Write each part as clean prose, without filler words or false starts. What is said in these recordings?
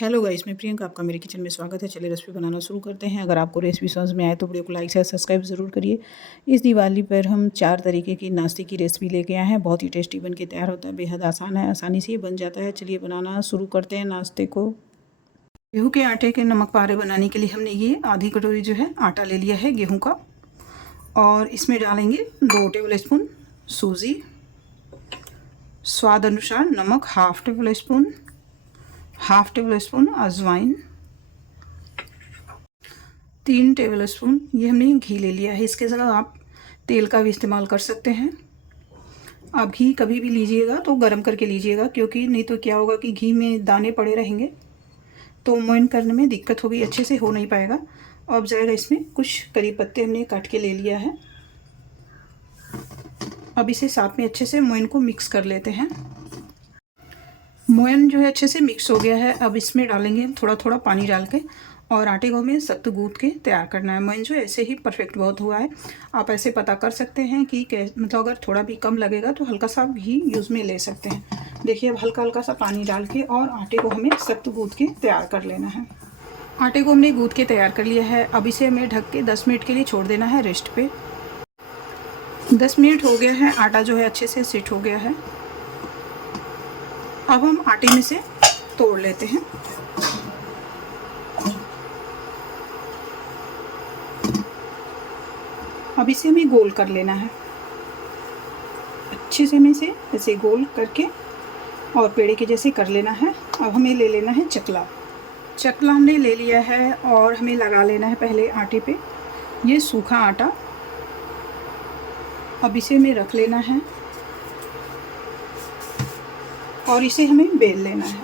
Hello guys, मैं प्रियंका, आपका मेरे किचन में स्वागत है। चलिए रेसिपी बनाना शुरू करते हैं। अगर आपको रेसिपी समझ में आए तो वीडियो को लाइक शेयर सब्सक्राइब ज़रूर करिए। इस दिवाली पर हम 4 तरीके की नाश्ते की रेसिपी लेके आए हैं। बहुत ही टेस्टी बन के तैयार होता है, बेहद आसान है, आसानी से ये बन जाता है। चलिए बनाना शुरू करते हैं नाश्ते को। गेहूँ के आटे के नमक पारे बनाने के लिए हमने ये आधी कटोरी जो है आटा ले लिया है गेहूँ का, और इसमें डालेंगे 2 टेबल स्पून सूजी, स्वाद अनुसार नमक हाफ टेबल स्पून अजवाइन, 3 टेबल स्पून ये हमने घी ले लिया है। इसके जगह आप तेल का भी इस्तेमाल कर सकते हैं। आप घी कभी भी लीजिएगा तो गर्म करके लीजिएगा, क्योंकि नहीं तो क्या होगा कि घी में दाने पड़े रहेंगे तो मोइन करने में दिक्कत होगी, अच्छे से हो नहीं पाएगा। अब जाएगा इसमें कुछ करी पत्ते हमने काट के ले लिया है। अब इसे साथ में अच्छे से मोइन को मिक्स कर लेते हैं। मोयन जो है अच्छे से मिक्स हो गया है। अब इसमें डालेंगे थोड़ा थोड़ा पानी डाल के, और आटे को हमें सख्त गूंथ के तैयार करना है। मोयन जो ऐसे ही परफेक्ट बहुत हुआ है। आप ऐसे पता कर सकते हैं कि मतलब अगर थोड़ा भी कम लगेगा तो हल्का सा घी यूज़ में ले सकते हैं। देखिए, अब हल्का हल्का सा पानी डाल के और आटे को हमें सख्त गूंथ के तैयार कर लेना है। आटे को हमने गूंथ के तैयार कर लिया है। अब इसे हमें ढक के 10 मिनट के लिए छोड़ देना है रेस्ट पे। 10 मिनट हो गया है, आटा जो है अच्छे से सेट हो गया है। अब हम आटे में से तोड़ लेते हैं। अब इसे हमें गोल कर लेना है अच्छे से, में से ऐसे गोल करके, और पेड़े के जैसे कर लेना है। अब हमें ले लेना है चकला। चकला हमने ले लिया है और हमें लगा लेना है पहले आटे पे ये सूखा आटा। अब इसे हमें रख लेना है और इसे हमें बेल लेना है।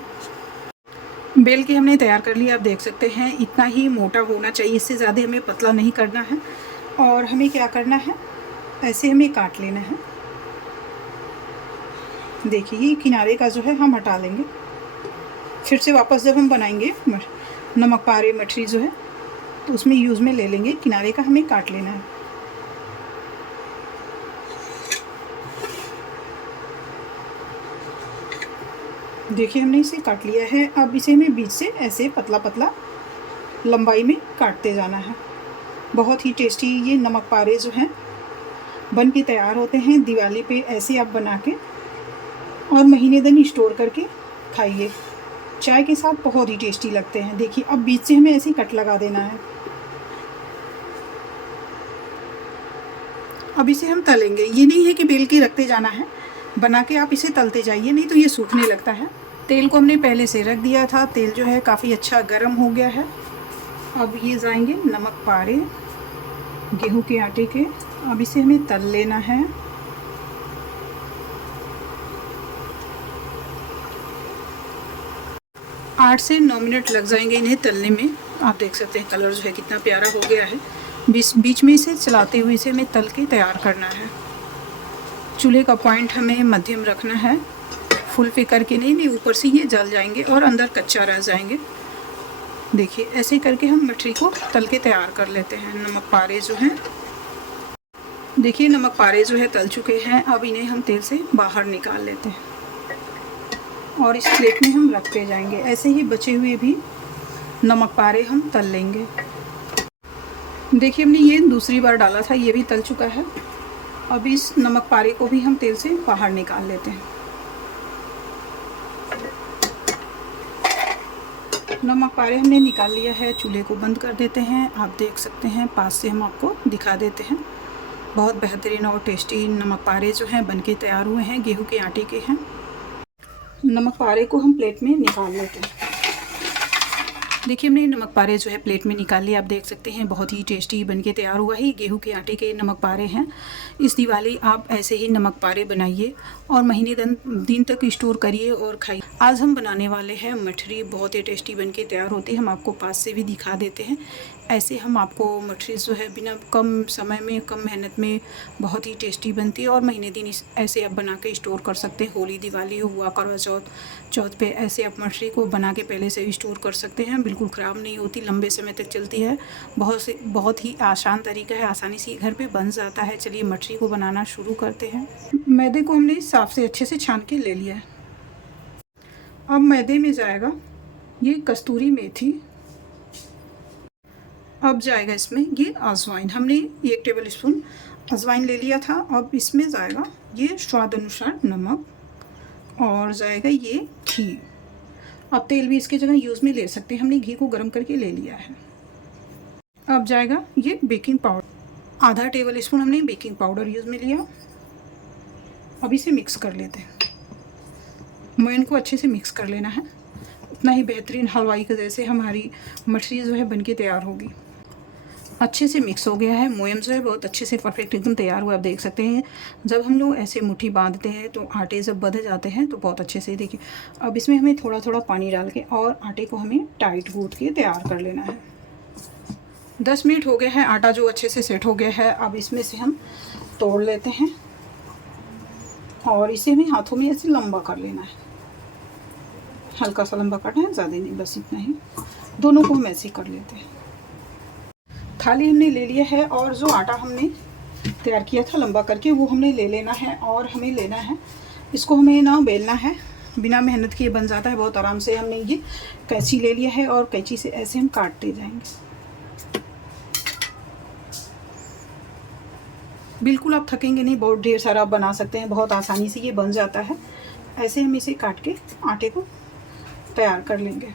बेल के हमने तैयार कर लिया। आप देख सकते हैं इतना ही मोटा होना चाहिए, इससे ज़्यादा हमें पतला नहीं करना है। और हमें क्या करना है, ऐसे हमें काट लेना है। देखिए, ये किनारे का जो है हम हटा लेंगे। फिर से वापस जब हम बनाएंगे नमक पारे मठरी जो है तो उसमें यूज़ में ले लेंगे। किनारे का हमें काट लेना है। देखिए, हमने इसे काट लिया है। अब इसे हमें बीच से ऐसे पतला पतला लंबाई में काटते जाना है। बहुत ही टेस्टी ये नमक पारे जो हैं बन के तैयार होते हैं। दिवाली पे ऐसे आप बना के और महीने दिन स्टोर करके खाइए, चाय के साथ बहुत ही टेस्टी लगते हैं। देखिए, अब बीच से हमें ऐसे कट लगा देना है। अब इसे हम तलेंगे। ये नहीं है कि बेल के रखते जाना है, बना के आप इसे तलते जाइए, नहीं तो ये सूखने लगता है। तेल को हमने पहले से रख दिया था। तेल जो है काफ़ी अच्छा गर्म हो गया है। अब ये जाएंगे नमक पारे गेहूं के आटे के। अब इसे हमें तल लेना है। आठ से 9 मिनट लग जाएंगे इन्हें तलने में। आप देख सकते हैं कलर जो है कितना प्यारा हो गया है। बीच में इसे चलाते हुए इसे हमें तल के तैयार करना है। चूल्हे का पॉइंट हमें मध्यम रखना है, फुल पे करके नहीं, ऊपर से ये जल जाएंगे और अंदर कच्चा रह जाएंगे। देखिए, ऐसे करके हम मठरी को तल के तैयार कर लेते हैं। नमक पारे जो हैं, देखिए नमक पारे जो है तल चुके हैं। अब इन्हें हम तेल से बाहर निकाल लेते हैं और इस प्लेट में हम रखते जाएंगे। ऐसे ही बचे हुए भी नमक पारे हम तल लेंगे। देखिए, हमने ये दूसरी बार डाला था, ये भी तल चुका है। अब इस नमक पारे को भी हम तेल से बाहर निकाल लेते हैं। नमक पारे हमने निकाल लिया है। चूल्हे को बंद कर देते हैं। आप देख सकते हैं, पास से हम आपको दिखा देते हैं। बहुत बेहतरीन और टेस्टी नमक पारे जो हैं बनके तैयार हुए हैं। गेहूं के आटे के हैं। नमक पारे को हम प्लेट में निकाल लेते हैं। देखिए, हमने नमक पारे जो है प्लेट में निकाल लिया। आप देख सकते हैं बहुत ही टेस्टी बनके तैयार हुआ है। गेहूं के आटे के नमक पारे हैं। इस दिवाली आप ऐसे ही नमक पारे बनाइए और महीने दिन तक स्टोर करिए और खाइए। आज हम बनाने वाले हैं मठरी। बहुत ही टेस्टी बनके तैयार होती है। हम आपको पास से भी दिखा देते हैं। ऐसे हम आपको मठरी जो है बिना कम समय में, कम मेहनत में बहुत ही टेस्टी बनती है और महीने दिन ऐसे आप बना के स्टोर कर सकते हैं। होली, दिवाली हुआ, करवा चौथ पे ऐसे आप मठरी को बना के पहले से स्टोर कर सकते हैं। बिल्कुल ख़राब नहीं होती, लंबे समय तक चलती है। बहुत ही आसान तरीका है, आसानी से घर पे बन जाता है। चलिए मठरी को बनाना शुरू करते हैं। मैदे को हमने साफ से अच्छे से छान के ले लिया है। अब मैदे में जाएगा ये कस्तूरी मेथी। अब जाएगा इसमें ये अजवाइन, हमने 1 टेबल स्पून अजवाइन ले लिया था। अब इसमें जाएगा ये स्वाद अनुसार नमक, और जाएगा ये घी। अब तेल भी इसकी जगह यूज़ में ले सकते हैं, हमने घी को गर्म करके ले लिया है। अब जाएगा ये बेकिंग पाउडर, आधा टेबल स्पून हमने बेकिंग पाउडर यूज़ में लिया। अब इसे मिक्स कर लेते हैं, मोयन को अच्छे से मिक्स कर लेना है, उतना ही बेहतरीन हलवाई के जैसे हमारी मठरी जो है बनके तैयार होगी। अच्छे से मिक्स हो गया है, मोयम जो है बहुत अच्छे से परफेक्ट एकदम तैयार हुआ। आप देख सकते हैं जब हम लोग ऐसे मुट्ठी बांधते हैं तो आटे जब बंध जाते हैं तो बहुत अच्छे से देखिए। अब इसमें हमें थोड़ा थोड़ा पानी डाल के और आटे को हमें टाइट गूंथ के तैयार कर लेना है। 10 मिनट हो गए हैं, आटा जो अच्छे से सेट हो गया है। अब इसमें से हम तोड़ लेते हैं और इसे हमें हाथों में ऐसे लंबा कर लेना है, हल्का सा लंबा करना है, ज़्यादा नहीं, बस इतना ही। दोनों को हम ऐसे कर लेते हैं। थाली हमने ले लिया है और जो आटा हमने तैयार किया था लंबा करके वो हमने ले लेना है, और हमें लेना है इसको, हमें ना बेलना है, बिना मेहनत किए बन जाता है बहुत आराम से। हमने ये कैंची ले लिया है और कैंची से ऐसे हम काटते जाएंगे। बिल्कुल आप थकेंगे नहीं, बहुत ढेर सारा आप बना सकते हैं, बहुत आसानी से ये बन जाता है। ऐसे हम इसे काट के आटे को तैयार कर लेंगे।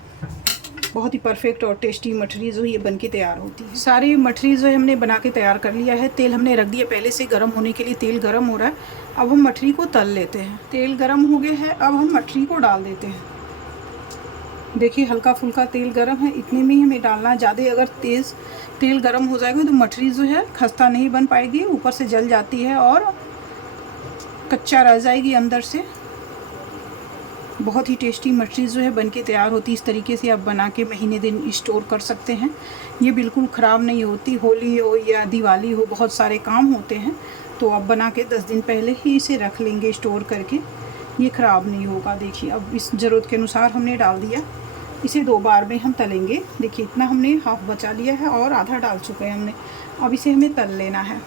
बहुत ही परफेक्ट और टेस्टी मठरी जो ये बन के तैयार होती है। सारी मठरी जो है हमने बना के तैयार कर लिया है। तेल हमने रख दिया पहले से गर्म होने के लिए, तेल गर्म हो रहा है। अब हम मठरी को तल लेते हैं। तेल गर्म हो गया है, अब हम मठरी को डाल देते हैं। देखिए हल्का फुल्का तेल गर्म है, इतने में ही हमें डालना है। ज़्यादा अगर तेज़ तेल गर्म हो जाएगा तो मठरी जो है खस्ता नहीं बन पाएगी, ऊपर से जल जाती है और कच्चा रह जाएगी अंदर से। बहुत ही टेस्टी मठरी जो है बनके तैयार होती है। इस तरीके से आप बना के महीने दिन स्टोर कर सकते हैं, ये बिल्कुल ख़राब नहीं होती। होली हो या दिवाली हो, बहुत सारे काम होते हैं, तो आप बना के 10 दिन पहले ही इसे रख लेंगे स्टोर करके, ये ख़राब नहीं होगा। देखिए अब इस ज़रूरत के अनुसार हमने डाल दिया, इसे 2 बार में हम तलेंगे। देखिए इतना हमने हाफ बचा लिया है और आधा डाल चुके हैं हमने। अब इसे हमें तल लेना है।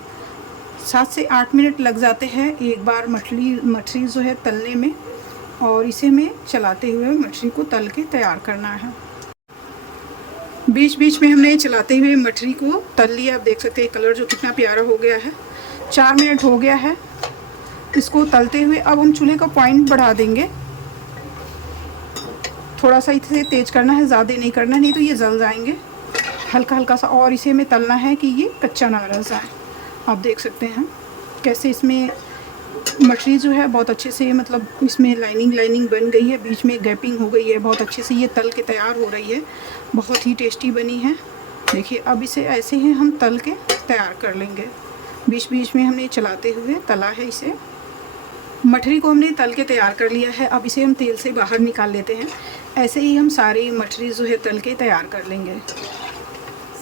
7 से 8 मिनट लग जाते हैं एक बार मठरी जो है तलने में, और इसे हमें चलाते हुए मठरी को तल के तैयार करना है। बीच बीच में हमने चलाते हुए मठरी को तल लिया। आप देख सकते हैं कलर जो कितना प्यारा हो गया है। 4 मिनट हो गया है इसको तलते हुए। अब हम चूल्हे का पॉइंट बढ़ा देंगे, थोड़ा सा इसे तेज़ करना है, ज़्यादा नहीं करना, नहीं तो ये जल जाएंगे। हल्का हल्का सा, और इसे हमें तलना है कि ये कच्चा ना रह जाए। आप देख सकते हैं कैसे इसमें मठरी जो है बहुत अच्छे से, मतलब इसमें लाइनिंग बन गई है, बीच में गैपिंग हो गई है, बहुत अच्छे से ये तल के तैयार हो रही है, बहुत ही टेस्टी बनी है। देखिए अब इसे ऐसे ही हम तल के तैयार कर लेंगे। बीच बीच में हमने चलाते हुए तला है इसे। मठरी को हमने तल के तैयार कर लिया है। अब इसे हम तेल से बाहर निकाल लेते हैं। ऐसे ही हम सारी मठरी जो है तल के तैयार कर लेंगे।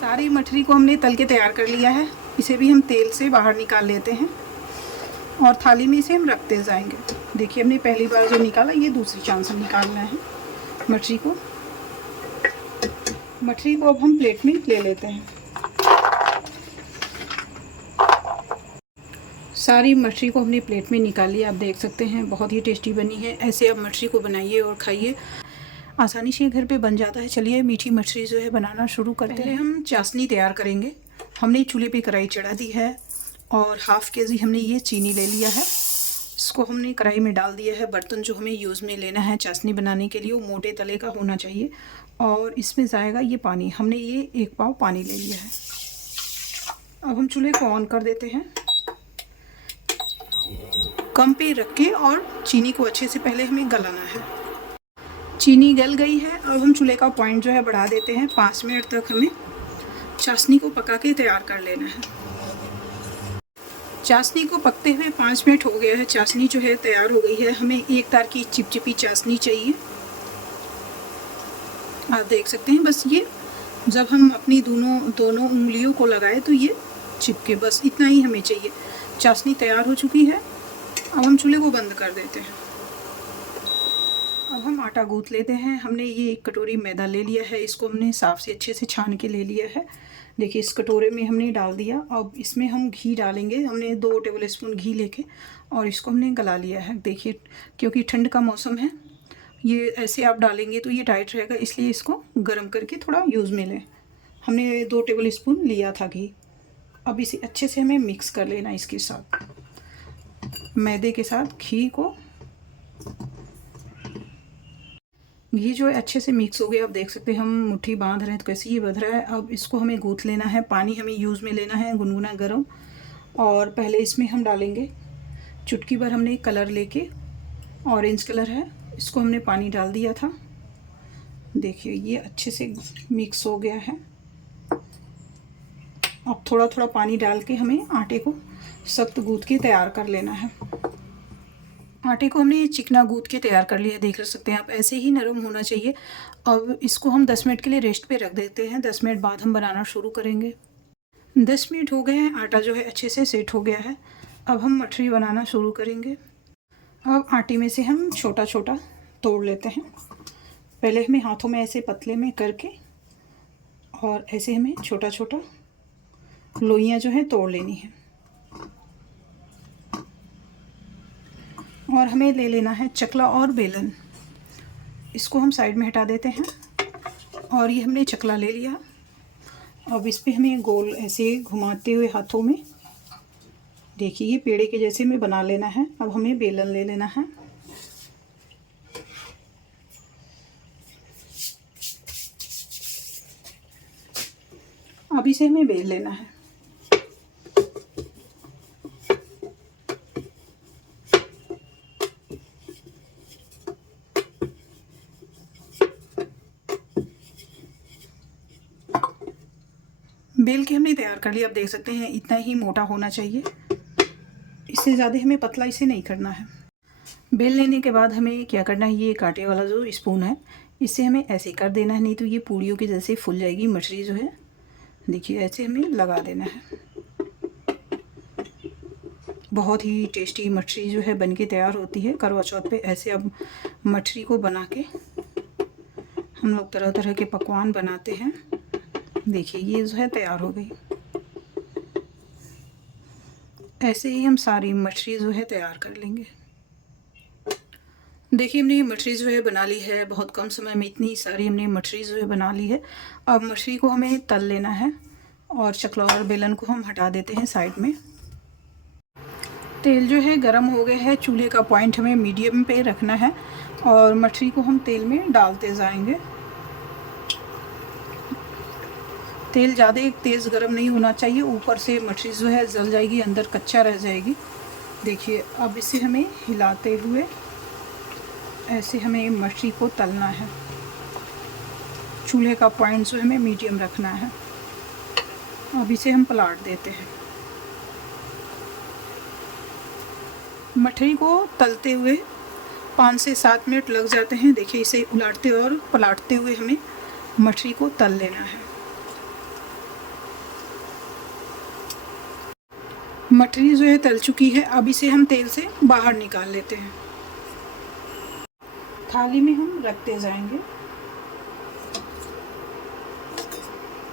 सारी मठरी को हमने तल के तैयार कर लिया है, इसे भी हम तेल से बाहर निकाल लेते हैं और थाली में इसे हम रखते जाएंगे। देखिए हमने पहली बार जो निकाला, ये दूसरी चांस हम निकालना है मठरी को। मठरी को अब हम प्लेट में ले लेते हैं। सारी मठरी को हमने प्लेट में निकाल लिया। आप देख सकते हैं बहुत ही टेस्टी बनी है। ऐसे आप मठरी को बनाइए और खाइए, आसानी से घर पे बन जाता है। चलिए मीठी मछली जो है बनाना शुरू करते हैं। हम चाशनी तैयार करेंगे। हमने चूल्हे पे कढ़ाई चढ़ा दी है और हाफ केजी हमने ये चीनी ले लिया है। इसको हमने कढ़ाई में डाल दिया है। बर्तन जो हमें यूज़ में लेना है चाशनी बनाने के लिए वो मोटे तले का होना चाहिए, और इसमें जाएगा ये पानी। हमने ये 1 पाव पानी ले लिया है। अब हम चूल्हे को ऑन कर देते हैं, कम पे रख के, और चीनी को अच्छे से पहले हमें गलाना है। चीनी गल गई है। अब हम चूल्हे का पॉइंट जो है बढ़ा देते हैं। 5 मिनट तक हमें चाशनी को पका के तैयार कर लेना है। चाशनी को पकते हुए 5 मिनट हो गया है। चाशनी जो है तैयार हो गई है। हमें एक तार की चिपचिपी चाशनी चाहिए। आप देख सकते हैं बस ये जब हम अपनी दोनों उंगलियों को लगाए तो ये चिपके, बस इतना ही हमें चाहिए। चाशनी तैयार हो चुकी है। अब हम चूल्हे को बंद कर देते हैं। अब हम आटा गूंथ लेते हैं। हमने ये 1 कटोरी मैदा ले लिया है। इसको हमने साफ से अच्छे से छान के ले लिया है। देखिए इस कटोरे में हमने डाल दिया। अब इसमें हम घी डालेंगे। हमने 2 टेबल स्पून घी लेके और इसको हमने गला लिया है। देखिए क्योंकि ठंड का मौसम है, ये ऐसे आप डालेंगे तो ये टाइट रहेगा, इसलिए इसको गर्म करके थोड़ा यूज़ में लें। हमने 2 टेबल स्पून लिया था घी। अब इसे अच्छे से हमें मिक्स कर लेना इसके साथ, मैदे के साथ घी को। घी जो है अच्छे से मिक्स हो गया। अब देख सकते हैं हम मुट्ठी बांध रहे हैं तो कैसे ये बंध रहा है। अब इसको हमें गूँथ लेना है। पानी हमें यूज़ में लेना है गुनगुना गर्म। और पहले इसमें हम डालेंगे चुटकी भर, हमने कलर लेके, ऑरेंज कलर है, इसको हमने पानी डाल दिया था। देखिए ये अच्छे से मिक्स हो गया है। अब थोड़ा थोड़ा पानी डाल के हमें आटे को सख्त गूँथ के तैयार कर लेना है। आटे को हमने चिकना गूँथ के तैयार कर लिया, देख सकते हैं आप, ऐसे ही नरम होना चाहिए। अब इसको हम 10 मिनट के लिए रेस्ट पे रख देते हैं। 10 मिनट बाद हम बनाना शुरू करेंगे। 10 मिनट हो गए हैं, आटा जो है अच्छे से सेट हो गया है। अब हम मठरी बनाना शुरू करेंगे। अब आटे में से हम छोटा छोटा तोड़ लेते हैं। पहले हमें हाथों में ऐसे पतले में करके और ऐसे हमें छोटा छोटा लोइयाँ जो है तोड़ लेनी है। और हमें ले लेना है चकला और बेलन, इसको हम साइड में हटा देते हैं। और ये हमने चकला ले लिया। अब इस पे हमें गोल ऐसे घुमाते हुए हाथों में, देखिए ये पेड़े के जैसे में बना लेना है। अब हमें बेलन ले लेना है। अब इसे हमें बेल लेना है। बेल के हमने तैयार कर लिया। अब देख सकते हैं इतना ही मोटा होना चाहिए, इससे ज़्यादा हमें पतला इसे नहीं करना है। बेल लेने के बाद हमें क्या करना है, ये कांटे वाला जो स्पून है इससे हमें ऐसे कर देना है, नहीं तो ये पूड़ियों की जैसे फूल जाएगी मछली जो है। देखिए ऐसे हमें लगा देना है। बहुत ही टेस्टी मछली जो है बनके तैयार होती है करवा चौथ पे। ऐसे अब मछली को बना के हम लोग तरह तरह के पकवान बनाते हैं। देखिए ये जो है तैयार हो गई। ऐसे ही हम सारी मछली जो है तैयार कर लेंगे। देखिए हमने ये मछली जो है बना ली है। बहुत कम समय में इतनी सारी हमने मछली जो है बना ली है। अब मछली को हमें तल लेना है और चकला और बेलन को हम हटा देते हैं साइड में। तेल जो है गरम हो गया है। चूल्हे का पॉइंट हमें मीडियम पे रखना है और मछली को हम तेल में डालते जाएंगे। तेल ज़्यादा तेज़ गरम नहीं होना चाहिए, ऊपर से मछली जो है जल जाएगी, अंदर कच्चा रह जाएगी। देखिए अब इसे हमें हिलाते हुए ऐसे हमें मछली को तलना है। चूल्हे का पॉइंट जो हमें मीडियम रखना है। अब इसे हम पलट देते हैं। मछली को तलते हुए 5 से 7 मिनट लग जाते हैं। देखिए इसे उलटते और पलटते हुए हमें मछली को तल लेना है। मछली जो है तल चुकी है। अब इसे हम तेल से बाहर निकाल लेते हैं। थाली में हम रखते जाएंगे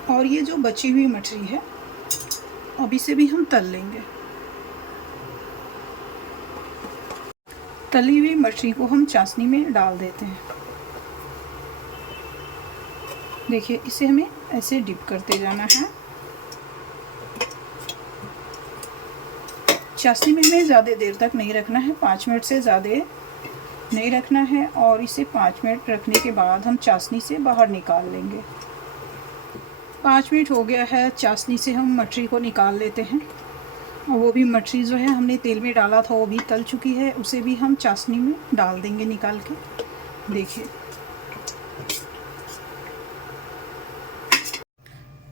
और ये जो बची हुई मछली है अब इसे भी हम तल लेंगे। तली हुई मछली को हम चाशनी में डाल देते हैं। देखिए इसे हमें ऐसे डिप करते जाना है। चाशनी में हमें ज़्यादा देर तक नहीं रखना है, 5 मिनट से ज़्यादा नहीं रखना है। और इसे 5 मिनट रखने के बाद हम चाशनी से बाहर निकाल लेंगे। 5 मिनट हो गया है, चाशनी से हम मछली को निकाल लेते हैं। और वो भी मछली जो है हमने तेल में डाला था वो भी तल चुकी है, उसे भी हम चाशनी में डाल देंगे निकाल के। देखिए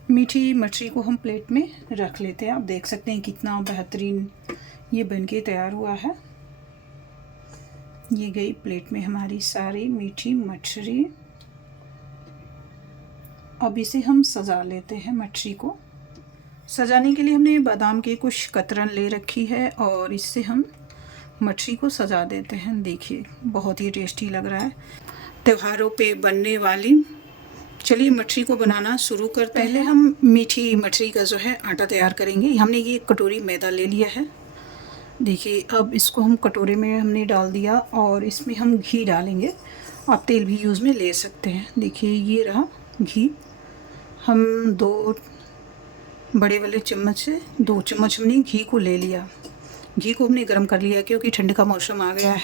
मीठी मछली को हम प्लेट में रख लेते हैं। आप देख सकते हैं कितना बेहतरीन ये बनके तैयार हुआ है। ये गई प्लेट में हमारी सारी मीठी मछली। अब इसे हम सजा लेते हैं। मछली को सजाने के लिए हमने बादाम की कुछ कतरन ले रखी है और इससे हम मछली को सजा देते हैं। देखिए बहुत ही टेस्टी लग रहा है, त्योहारों पे बनने वाली। चलिए मछली को बनाना शुरू करते हैं। पहले हम मीठी मछली का जो है आटा तैयार करेंगे। हमने ये कटोरी मैदा ले लिया है। देखिए अब इसको हम कटोरे में हमने डाल दिया और इसमें हम घी डालेंगे आप तेल भी यूज़ में ले सकते हैं। देखिए ये रहा घी, हम 2 बड़े वाले चम्मच से 2 चम्मच हमने घी को ले लिया। घी को हमने गर्म कर लिया क्योंकि ठंड का मौसम आ गया है।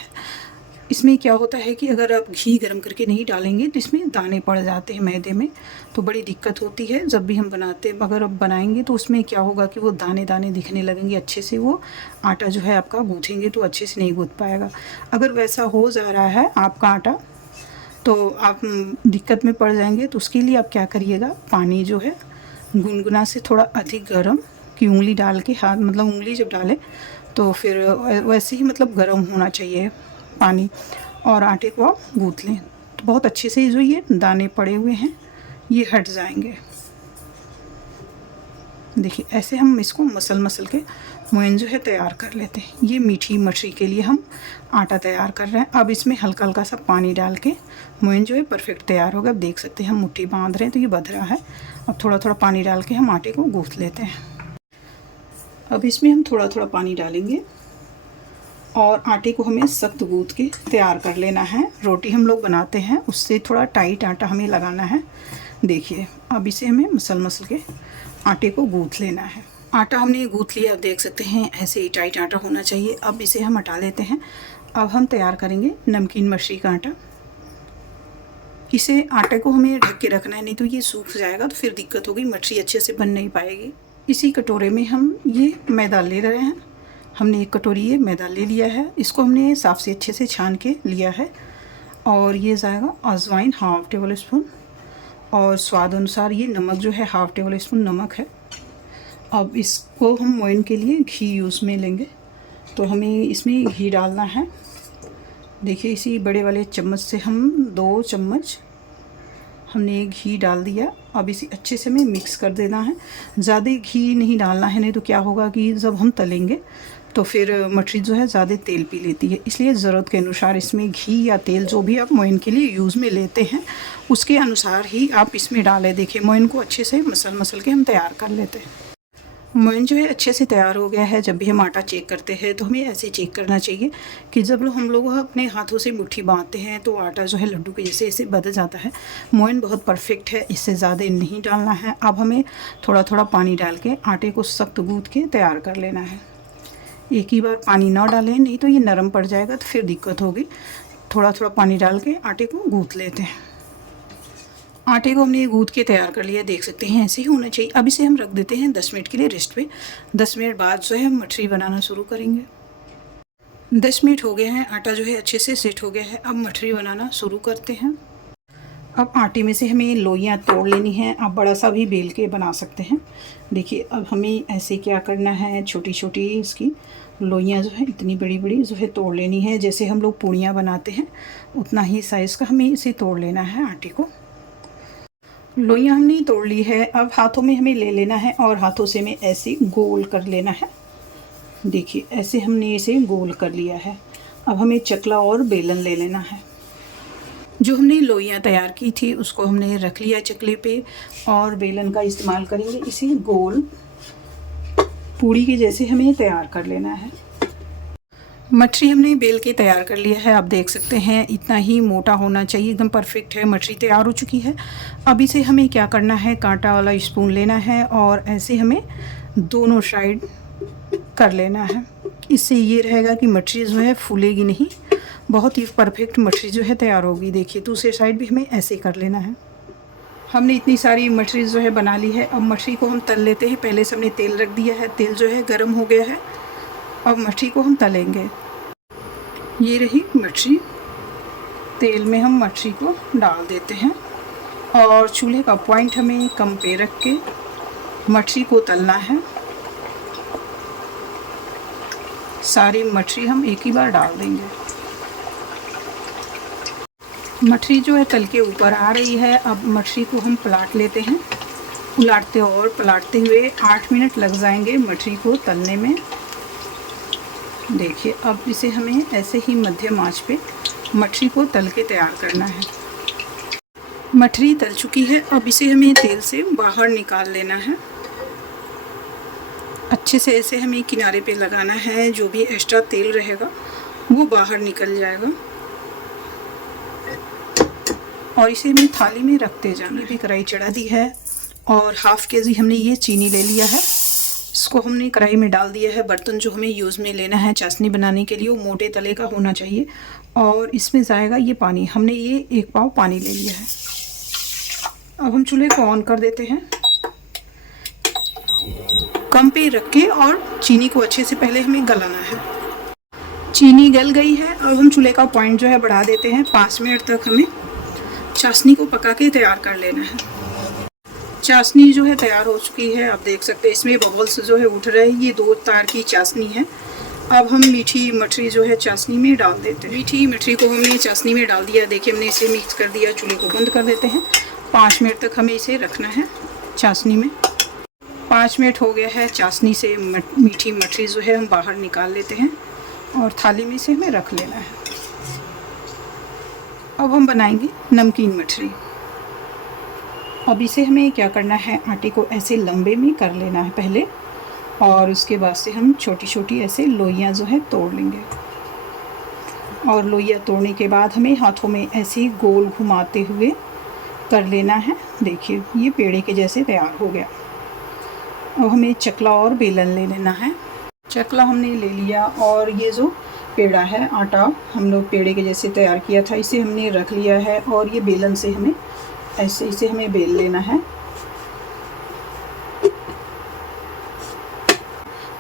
इसमें क्या होता है कि अगर आप घी गर्म करके नहीं डालेंगे तो इसमें दाने पड़ जाते हैं मैदे में, तो बड़ी दिक्कत होती है जब भी हम बनाते हैं। अगर आप बनाएंगे तो उसमें क्या होगा कि वो दाने दाने दिखने लगेंगे, अच्छे से वो आटा जो है आपका गूँथेंगे तो अच्छे से नहीं गूँथ पाएगा। अगर वैसा हो जा रहा है आपका आटा तो आप दिक्कत में पड़ जाएंगे। तो उसके लिए आप क्या करिएगा, पानी जो है गुनगुना से थोड़ा अधिक गर्म कि उंगली डाल के, हाथ मतलब उंगली जब डालें तो फिर वैसे ही मतलब गर्म होना चाहिए पानी, और आटे को आप गूँथ लें तो बहुत अच्छे से जो ये दाने पड़े हुए हैं ये हट जाएंगे। देखिए ऐसे हम इसको मसल के मोयन जो है तैयार कर लेते हैं। ये मीठी मछली के लिए हम आटा तैयार कर रहे हैं। अब इसमें हल्का हल्का सा पानी डाल के मोयन जो है परफेक्ट तैयार होगा। अब देख सकते हैं हम मुट्ठी बांध रहे हैं तो ये बध रहा है। अब थोड़ा थोड़ा पानी डाल के हम आटे को गूँथ लेते हैं। अब इसमें हम थोड़ा थोड़ा पानी डालेंगे और आटे को हमें सख्त गूँथ के तैयार कर लेना है। रोटी हम लोग बनाते हैं उससे थोड़ा टाइट आटा हमें लगाना है। देखिए अब इसे हमें मसल के आटे को गूँथ लेना है। आटा हमने गूँथ लिया, अब देख सकते हैं ऐसे ही टाइट आटा होना चाहिए। अब इसे हम हटा लेते हैं। अब हम तैयार करेंगे नमकीन मछली का आटा। इसे आटे को हमें ढक के रखना है, नहीं तो ये सूख जाएगा तो फिर दिक्कत होगी, मछली अच्छे से बन नहीं पाएगी। इसी कटोरे में हम ये मैदा ले रहे हैं। हमने 1 कटोरी ये मैदा ले लिया है। इसको हमने साफ़ से अच्छे से छान के लिया है। और ये जाएगा अजवाइन 1/2 टेबल स्पून, और स्वाद अनुसार ये नमक जो है 1/2 टेबल स्पून नमक है। अब इसको हम मोयन के लिए घी यूज़ में लेंगे तो हमें इसमें घी डालना है। देखिए इसी बड़े वाले चम्मच से हम 2 चम्मच हमने घी डाल दिया। अब इसे अच्छे से हमें मिक्स कर देना है। ज़्यादा घी नहीं डालना है, नहीं तो क्या होगा कि जब हम तलेंगे तो फिर मछली जो है ज़्यादा तेल पी लेती है। इसलिए ज़रूरत के अनुसार इसमें घी या तेल जो भी आप मोयन के लिए यूज़ में लेते हैं उसके अनुसार ही आप इसमें डालें। देखिए मोयन को अच्छे से मसल के हम तैयार कर लेते हैं। मोयन जो है अच्छे से तैयार हो गया है। जब भी हम आटा चेक करते हैं तो हमें ऐसे चेक करना चाहिए कि जब हम लोग अपने हाथों से मुट्ठी बांधते हैं तो आटा जो है लड्डू के जैसे ऐसे बध जाता है। मोयन बहुत परफेक्ट है, इससे ज़्यादा नहीं डालना है। अब हमें थोड़ा थोड़ा पानी डाल के आटे को सख्त गूँथ के तैयार कर लेना है। एक ही बार पानी ना डालें, नहीं तो ये नरम पड़ जाएगा तो फिर दिक्कत होगी। थोड़ा थोड़ा पानी डाल के आटे को गूँथ लेते हैं। आटे को हमने गूँथ के तैयार कर लिया, देख सकते हैं ऐसे ही होना चाहिए। अब इसे हम रख देते हैं 10 मिनट के लिए रेस्ट पे। 10 मिनट बाद जो है हम मछली बनाना शुरू करेंगे। 10 मिनट हो गए हैं, आटा जो है अच्छे से सेट हो गया है। अब मछली बनाना शुरू करते हैं। अब आटे में से हमें लोइयाँ तोड़ लेनी है। आप बड़ा सा भी बेल के बना सकते हैं। देखिए अब हमें ऐसे क्या करना है, छोटी छोटी इसकी लोइयाँ जो है इतनी बड़ी बड़ी जो है तोड़ लेनी है। जैसे हम लोग पूड़ियाँ बनाते हैं उतना ही साइज़ का हमें इसे तोड़ लेना है। आटे को लोइयाँ हमने तोड़ ली है। अब हाथों में हमें ले लेना है और हाथों से हमें ऐसे गोल कर लेना है। देखिए ऐसे हमने इसे गोल कर लिया है। अब हमें चकला और बेलन ले लेना है। जो हमने लोइयाँ तैयार की थी उसको हमने रख लिया चकले पे, और बेलन का इस्तेमाल करेंगे। इसे गोल पूड़ी के जैसे हमें तैयार कर लेना है। मछली हमने बेल के तैयार कर लिया है। आप देख सकते हैं इतना ही मोटा होना चाहिए, एकदम परफेक्ट है। मछली तैयार हो चुकी है। अब इसे हमें क्या करना है, कांटा वाला स्पून लेना है और ऐसे हमें दोनों साइड कर लेना है। इससे ये रहेगा कि मछली जो है फूलेगी नहीं, बहुत ही परफेक्ट मछली जो है तैयार होगी। देखिए दूसरे साइड भी हमें ऐसे कर लेना है। हमने इतनी सारी मछली जो है बना ली है। अब मछली को हम तल लेते हैं। पहले से हमने तेल रख दिया है, तेल जो है गर्म हो गया है। अब मछली को हम तलेंगे। ये रही मछली, तेल में हम मछली को डाल देते हैं और चूल्हे का पॉइंट हमें कम पे रख के मछली को तलना है। सारी मछली हम एक ही बार डाल देंगे। मछली जो है तल के ऊपर आ रही है। अब मछली को हम पलट लेते हैं। उलटते और पलटते हुए 8 मिनट लग जाएंगे मछली को तलने में। देखिए अब इसे हमें ऐसे ही मध्यम आंच पे मछली को तल के तैयार करना है। मछली तल चुकी है। अब इसे हमें तेल से बाहर निकाल लेना है। अच्छे से ऐसे हमें किनारे पे लगाना है, जो भी एक्स्ट्रा तेल रहेगा वो बाहर निकल जाएगा। और इसे हमें थाली में रखते जाना। भी कढ़ाई चढ़ा दी है और हाफ केजी हमने ये चीनी ले लिया है। इसको हमने कढ़ाई में डाल दिया है। बर्तन जो हमें यूज़ में लेना है चाशनी बनाने के लिए वो मोटे तले का होना चाहिए। और इसमें जाएगा ये पानी, हमने ये 1 पाव पानी ले लिया है। अब हम चूल्हे को ऑन कर देते हैं, कम पे रख के, और चीनी को अच्छे से पहले हमें गलाना है। चीनी गल गई है। अब हम चूल्हे का पॉइंट जो है बढ़ा देते हैं। 5 मिनट तक हमें चाशनी को पका के तैयार कर लेना है। चाशनी जो है तैयार हो चुकी है, आप देख सकते हैं इसमें बबल्स जो है उठ रहे हैं। ये 2 तार की चाशनी है। अब हम मीठी मठरी जो है चाशनी में डाल देते हैं। मीठी मठरी को हमने चाशनी में डाल दिया। देखिए हमने इसे मिक्स कर दिया। चूल्हे को बंद कर देते हैं। 5 मिनट तक हमें इसे रखना है चाशनी में। 5 मिनट हो गया है। चाशनी से मीठी मठरी जो है हम बाहर निकाल लेते हैं और थाली में से हमें रख लेना है। अब हम बनाएंगे नमकीन मठरी। अब इसे हमें क्या करना है, आटे को ऐसे लंबे में कर लेना है पहले, और उसके बाद से हम छोटी छोटी ऐसे लोइयाँ जो है तोड़ लेंगे। और लोइयाँ तोड़ने के बाद हमें हाथों में ऐसे गोल घुमाते हुए कर लेना है। देखिए ये पेड़े के जैसे तैयार हो गया। अब हमें चकला और बेलन ले लेना है। चकला हमने ले लिया और ये जो पेड़ा है, आटा हम लोग पेड़े के जैसे तैयार किया था, इसे हमने रख लिया है। और ये बेलन से हमें ऐसे इसे हमें बेल लेना है।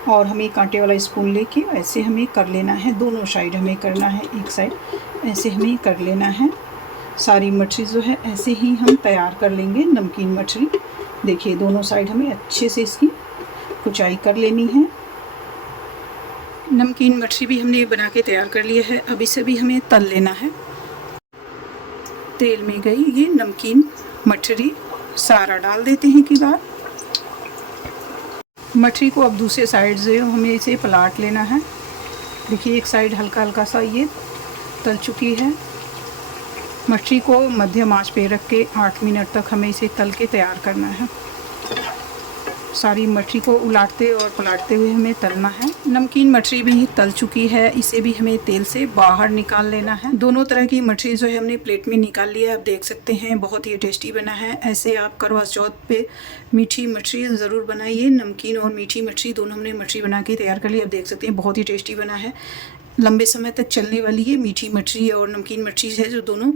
और हमें कांटे वाला स्पून लेके ऐसे हमें कर लेना है। दोनों साइड हमें करना है, एक साइड ऐसे हमें कर लेना है। सारी मठरी जो है ऐसे ही हम तैयार कर लेंगे, नमकीन मठरी। देखिए दोनों साइड हमें अच्छे से इसकी कुचाई कर लेनी है। नमकीन मठरी भी हमने बना के तैयार कर लिया है। अब इसे भी हमें तल लेना है। तेल में गई ये नमकीन मठरी, सारा डाल देते हैं की बार। मठरी को अब दूसरे साइड से हमें इसे पलट लेना है। देखिए एक साइड हल्का हल्का सा ये तल चुकी है। मठरी को मध्यम आंच पे रख के 8 मिनट तक हमें इसे तल के तैयार करना है। सारी मठरी को उलाटते और पलटते हुए हमें तलना है। नमकीन मठरी भी तल चुकी है, इसे भी हमें तेल से बाहर निकाल लेना है। दोनों तरह की मठरी जो है हमने प्लेट में निकाल लिया है। आप देख सकते हैं बहुत ही टेस्टी बना है। ऐसे आप करवा चौथ पे मीठी मठरी ज़रूर बनाइए। नमकीन और मीठी मठरी दोनों हमने मठरी बना के तैयार कर ली। आप देख सकते हैं बहुत ही टेस्टी बना है। लंबे समय तक चलने वाली ये मीठी मठरी और नमकीन मठरी है जो दोनों